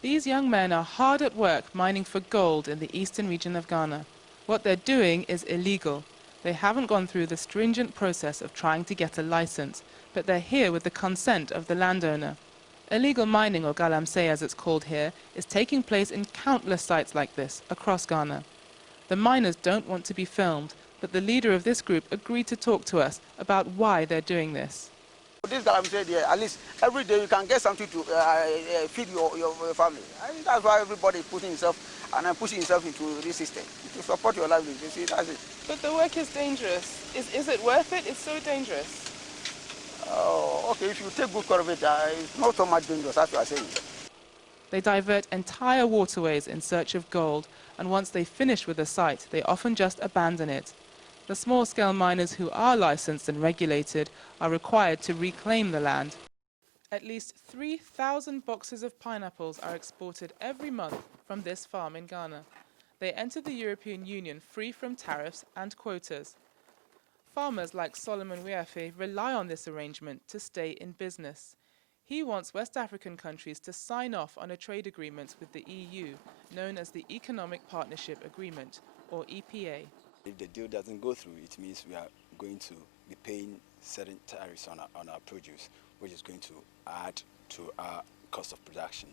These young men are hard at work mining for gold in the eastern region of Ghana. What they're doing is illegal. They haven't gone through the stringent process of trying to get a license, but they're here with the consent of the landowner. Illegal mining, or galamsey as it's called here, is taking place in countless sites like this across Ghana. The miners don't want to be filmed, but the leader of this group agreed to talk to us about why they're doing this. This guy I'm saying here, at least every day you can get something to feed your family. I think that's why everybody is putting himself and pushing himself into this system to support your livelihood. You see, that's it. But the work is dangerous. Is it worth it? It's so dangerous. Oh, okay, if you take good care of it, it's not so much dangerous as you are saying. They divert entire waterways in search of gold, and once they finish with a site, they often just abandon it. The small-scale miners who are licensed and regulated are required to reclaim the land. At least 3,000 boxes of pineapples are exported every month from this farm in Ghana. They enter the European Union free from tariffs and quotas. Farmers like Solomon Weafe rely on this arrangement to stay in business. He wants West African countries to sign off on a trade agreement with the EU, known as the Economic Partnership Agreement, or EPA. If the deal doesn't go through, it means we are going to be paying certain tariffs on our produce, which is going to add to our cost of production.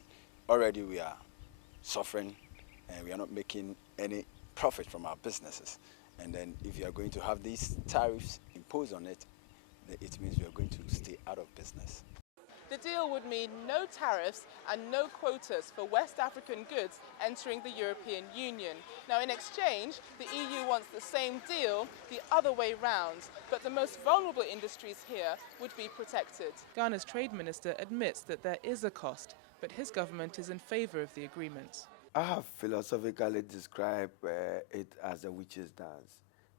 Already we are suffering and we are not making any profit from our businesses. And then if you are going to have these tariffs imposed on it, then it means we are going to stay out of business. The deal would mean no tariffs and no quotas for West African goods entering the European Union. Now, in exchange, the EU wants the same deal the other way round, but the most vulnerable industries here would be protected. Ghana's trade minister admits that there is a cost, but his government is in favor of the agreement. I have philosophically described it as a witch's dance.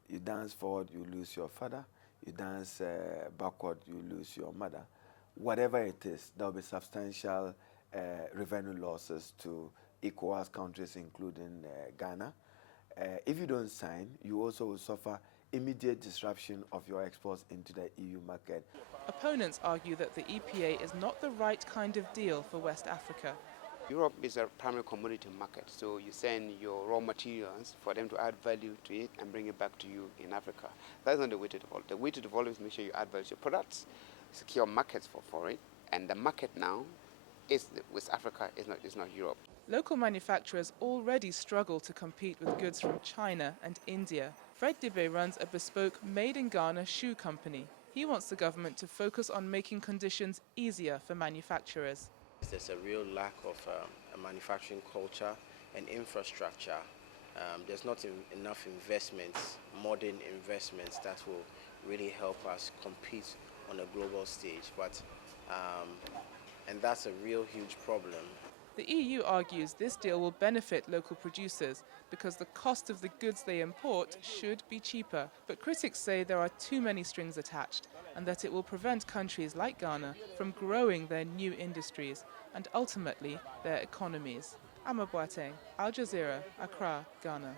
You dance forward, you lose your father. You dance backward, you lose your mother. Whatever it is, there will be substantial revenue losses to ECOWAS countries, including Ghana. If you don't sign, you also will suffer immediate disruption of your exports into the EU market. Opponents argue that the EPA is not the right kind of deal for West Africa. Europe is a primary commodity market, so you send your raw materials for them to add value to it and bring it back to you in Africa. That's not the way to develop. The way to develop is make sure you add value to your products, secure markets for it, and the market now is West Africa, is not Europe. Local manufacturers already struggle to compete with goods from China and India. Fred Dibé runs a bespoke made-in-Ghana shoe company. He wants the government to focus on making conditions easier for manufacturers. There's a real lack of a manufacturing culture and infrastructure. There's not enough investments, modern investments that will really help us compete on a global stage. And that's a real huge problem. The EU argues this deal will benefit local producers because the cost of the goods they import should be cheaper. But critics say there are too many strings attached and that it will prevent countries like Ghana from growing their new industries and ultimately their economies. Ama Boateng, Aljazeera, Accra, Ghana.